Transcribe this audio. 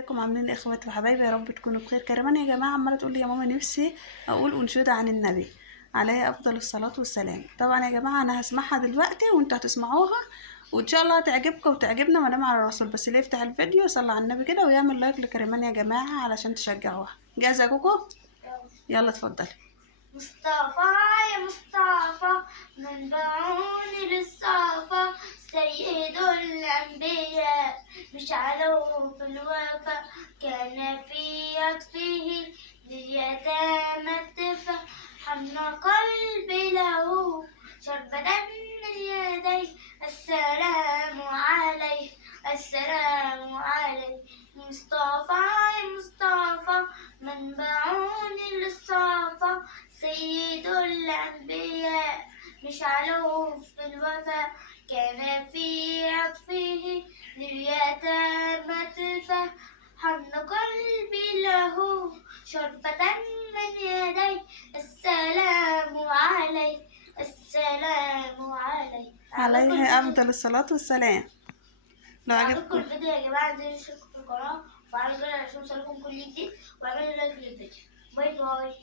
ازيكم عاملين ايه اخواتي وحبايبي؟ يا رب تكونوا بخير. كريمان يا جماعه عماله تقول لي يا ماما نفسي اقول انشوده عن النبي عليه افضل الصلاه والسلام. طبعا يا جماعه انا هسمعها دلوقتي وانتوا هتسمعوها وان شاء الله هتعجبكم وتعجبنا ما دام على الرسول. بس اللي يفتح الفيديو يصلي على النبي كده ويعمل لايك لكريمان يا جماعه علشان تشجعوها. جاهزه يا كوكو؟ يلا اتفضلي. مصطفى يا مصطفى منبعون للصفا سيد الأنبياء مشعله في الوفا كان في عطفه لليتامى الدفا حن قلبي له شربة من يديه السلام عليه السلام عليه مصطفى يا مصطفى منبعون للصفا سيد الأنبياء مشعله في الوفا كان في عطفه لليتامى طفا حن قلبي له شربة من يديه السلام عليه السلام عليه. عليه افضل الصلاه والسلام. لو عجبكم عجبكم الفيديو يا جماعة انزلوا اشتركوا في القناة وفعلوا الجرس عشان يوصلكم كل جديد واعملوا لايك للفيديو. باي باي.